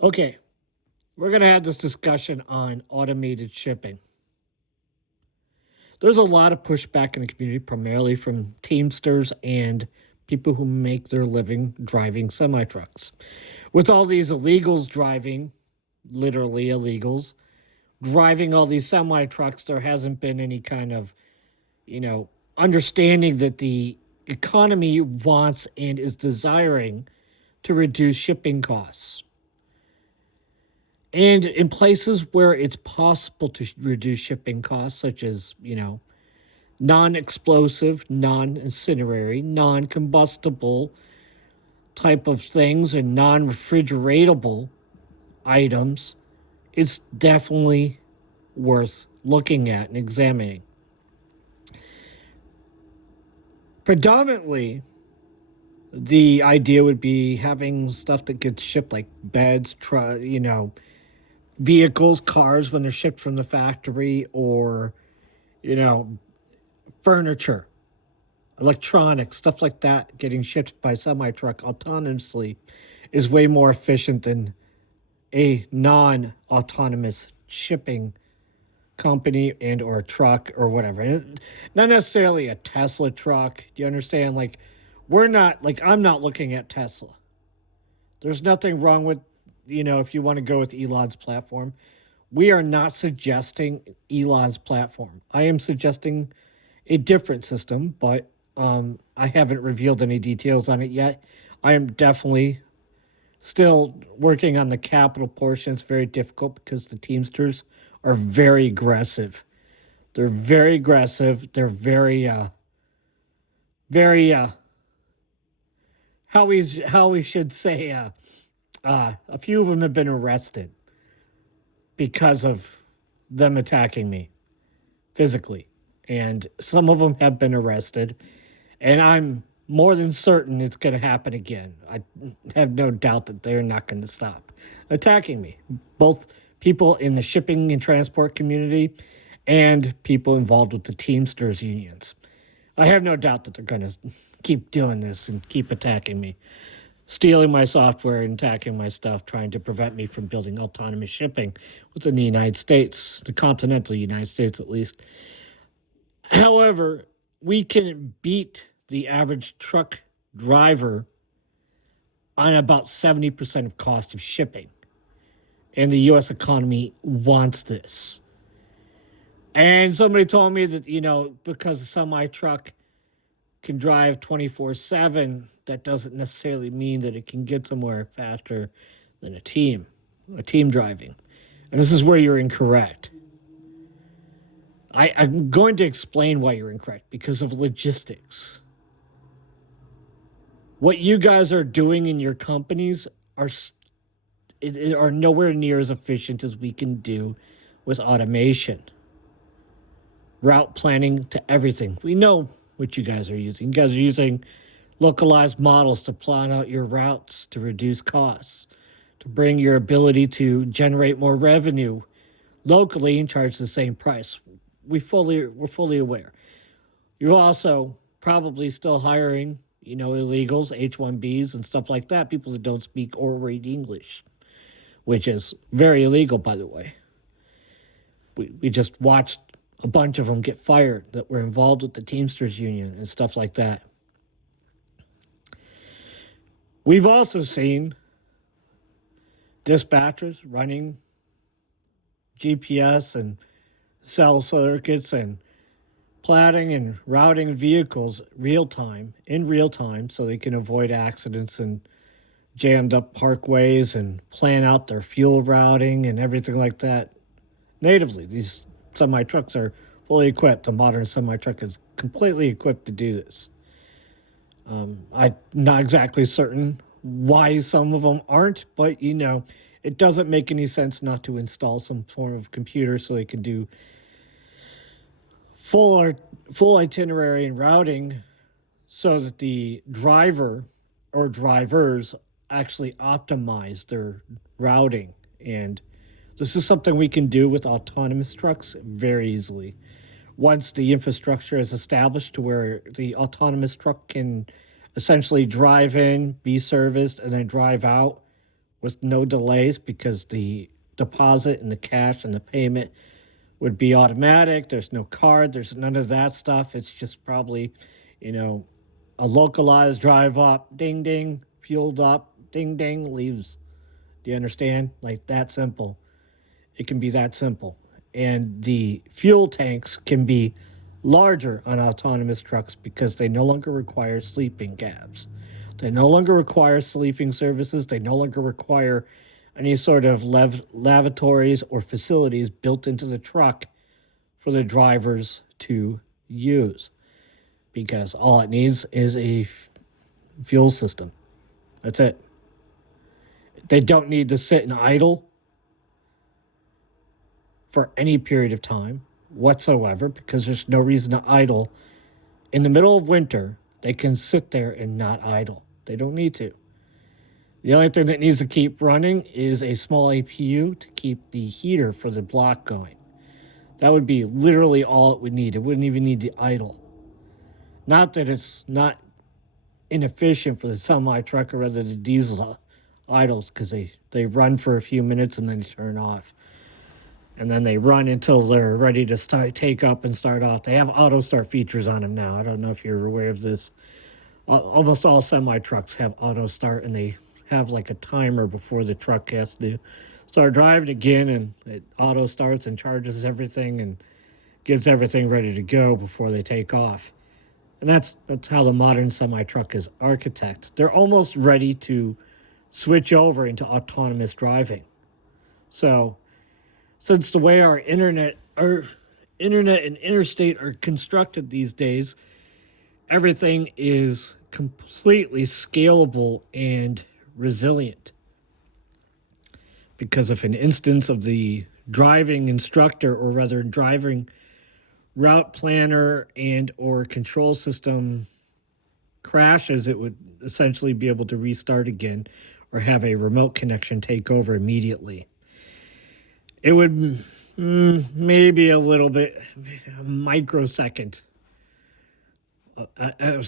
Okay, we're going to have this discussion on automated shipping. There's a lot of pushback in the community, primarily from Teamsters and people who make their living driving semi trucks. With all these illegals driving, literally illegals, driving all these semi trucks, there hasn't been any kind of, you know, understanding that the economy wants and is desiring to reduce shipping costs. And in places where it's possible to reduce shipping costs, such as, non explosive, non incinerary, non combustible type of things and non refrigeratable items, it's definitely worth looking at and examining. Predominantly, the idea would be having stuff that gets shipped like beds, vehicles, cars when they're shipped from the factory, or, you know, furniture, electronics, stuff like that getting shipped by semi truck autonomously is way more efficient than a non-autonomous shipping company and or a truck or whatever. And not necessarily a Tesla truck. Do you understand? Like I'm not looking at Tesla. There's nothing wrong with, if you want to go with Elon's platform. We are not suggesting Elon's platform. I am suggesting a different system, but I haven't revealed any details on it yet. I am definitely still working on the capital portion. It's very difficult because the Teamsters are very aggressive. They're very aggressive. They're very how we should say a few of them have been arrested because of them attacking me physically, and some of them have been arrested, and I'm more than certain it's going to happen again. I have no doubt that they're not going to stop attacking me. Both people in the shipping and transport community and people involved with the Teamsters unions. I have no doubt that they're going to keep doing this and keep attacking me, stealing my software and attacking my stuff, trying to prevent me from building autonomous shipping within the United States, the continental United States at least. However, we can beat the average truck driver on about 70% of cost of shipping. And the US economy wants this. And somebody told me that, because a semi truck can drive 24/7, that doesn't necessarily mean that it can get somewhere faster than a team driving. And this is where you're incorrect. I'm going to explain why you're incorrect because of logistics. What you guys are doing in your companies are nowhere near as efficient as we can do with automation, route planning to everything. We know what you guys are using. You guys are using localized models to plan out your routes to reduce costs, to bring your ability to generate more revenue locally and charge the same price. We're fully aware. You're also probably still hiring, illegals, H-1Bs and stuff like that, people that don't speak or read English, which is very illegal, by the way. We just watched a bunch of them get fired that were involved with the Teamsters Union and stuff like that. We've also seen dispatchers running GPS and cell circuits and platting and routing vehicles in real time, so they can avoid accidents and jammed up parkways and plan out their fuel routing and everything like that natively. These semi trucks are fully equipped. A modern semi truck is completely equipped to do this. I'm not exactly certain why some of them aren't, but it doesn't make any sense not to install some form of computer so they can do full full itinerary and routing, so that the driver or drivers actually optimize their routing. And this is something we can do with autonomous trucks very easily. Once the infrastructure is established to where the autonomous truck can essentially drive in, be serviced, and then drive out with no delays because the deposit and the cash and the payment would be automatic. There's no card, there's none of that stuff. It's just probably, you know, a localized drive up, ding ding, fueled up, ding ding, leaves. Do you understand? Like that simple. It can be that simple. And the fuel tanks can be larger on autonomous trucks because they no longer require sleeping cabs. They no longer require sleeping services. They no longer require any sort of lavatories or facilities built into the truck for the drivers to use because all it needs is a fuel system. That's it. They don't need to sit and idle for any period of time whatsoever because there's no reason to idle. In the middle of winter, they can sit there and not idle. They don't need to. The only thing that needs to keep running is a small APU to keep the heater for the block going. That would be literally all it would need. It wouldn't even need to idle. Not that it's not inefficient for the semi truck or rather the diesel idles because they run for a few minutes and then turn off. And then they run until they're ready to take up and start off. They have auto start features on them now. I don't know if you're aware of this. Almost all semi trucks have auto start, and they have like a timer before the truck has to start driving again, and it auto starts and charges everything and gets everything ready to go before they take off. And that's how the modern semi truck is architected. They're almost ready to switch over into autonomous driving. So since the way our internet and interstate are constructed these days, everything is completely scalable and resilient. Because if an instance of the driving instructor or rather driving route planner and or control system crashes, it would essentially be able to restart again or have a remote connection take over immediately. It would maybe a little bit, a microsecond, a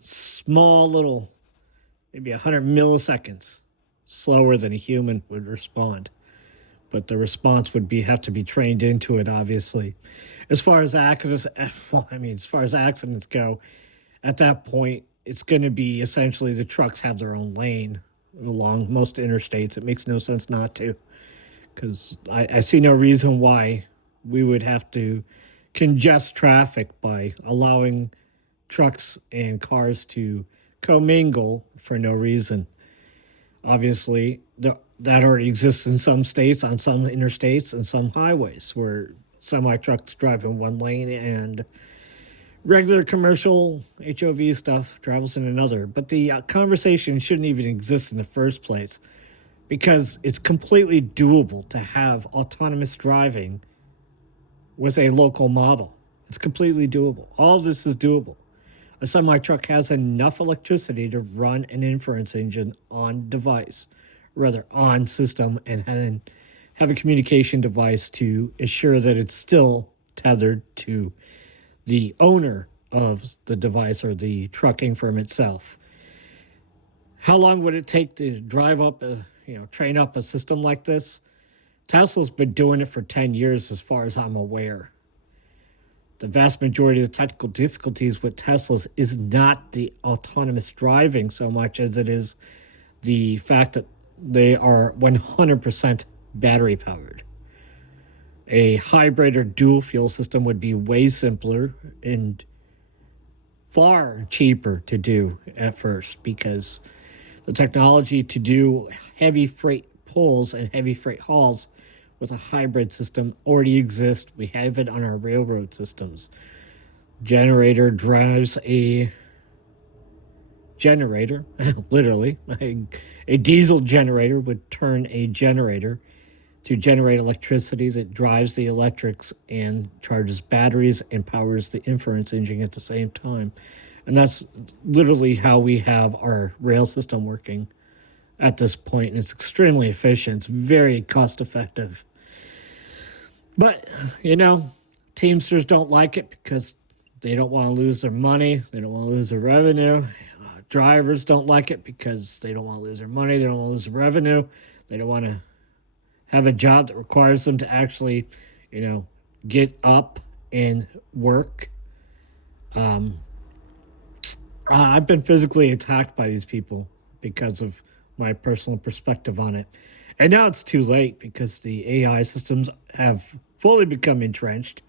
small little, maybe 100 milliseconds slower than a human would respond. But the response would have to be trained into it, obviously. As far as accidents, as far as accidents go, at that point, it's going to be essentially the trucks have their own lane along most interstates. It makes no sense not to. Because I see no reason why we would have to congest traffic by allowing trucks and cars to commingle for no reason. Obviously, that already exists in some states, on some interstates, and some highways where semi-trucks drive in one lane and regular commercial HOV stuff travels in another. But the conversation shouldn't even exist in the first place, because it's completely doable to have autonomous driving with a local model. It's completely doable. All of this is doable. A semi-truck has enough electricity to run an inference engine on device, rather on system, and have a communication device to assure that it's still tethered to the owner of the device or the trucking firm itself. How long would it take to drive up train up a system like this? Tesla's been doing it for 10 years as far as I'm aware. The vast majority of the technical difficulties with Teslas is not the autonomous driving so much as it is the fact that they are 100% battery powered. A hybrid or dual fuel system would be way simpler and far cheaper to do at first, because the technology to do heavy freight pulls and heavy freight hauls with a hybrid system already exists. We have it on our railroad systems. Generator drives a generator, literally. A diesel generator would turn a generator to generate electricity that drives the electrics and charges batteries and powers the inference engine at the same time. And that's literally how we have our rail system working at this point. And it's extremely efficient. It's very cost effective. But, Teamsters don't like it because they don't want to lose their money. They don't want to lose their revenue. Drivers don't like it because they don't want to lose their money. They don't want to lose revenue. They don't want to have a job that requires them to actually, get up and work. Um, I've been physically attacked by these people because of my personal perspective on it. And now it's too late because the AI systems have fully become entrenched,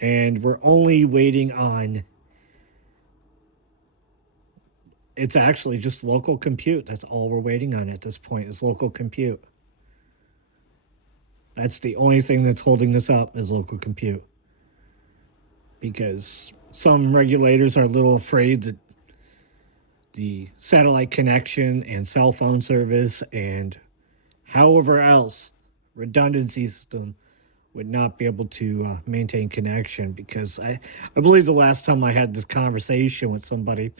and we're only waiting on it's actually just local compute. That's all we're waiting on at this point is local compute. That's the only thing that's holding us up is local compute. Because some regulators are a little afraid that the satellite connection and cell phone service and however else redundancy system would not be able to maintain connection, because I believe the last time I had this conversation with somebody,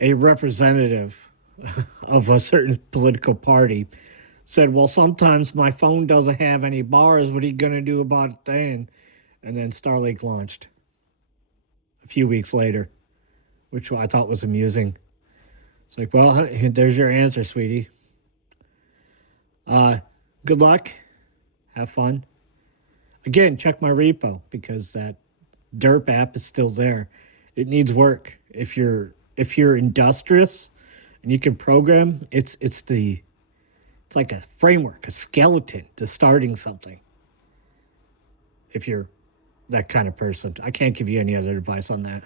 a representative of a certain political party said, well, sometimes my phone doesn't have any bars. What are you going to do about it then? And then Starlink launched a few weeks later, which I thought was amusing. It's like, well, there's your answer, sweetie. Good luck. Have fun. Again, check my repo because that derp app is still there. It needs work. If you're industrious and you can program, it's like a framework, a skeleton to starting something. If you're that kind of person, I can't give you any other advice on that.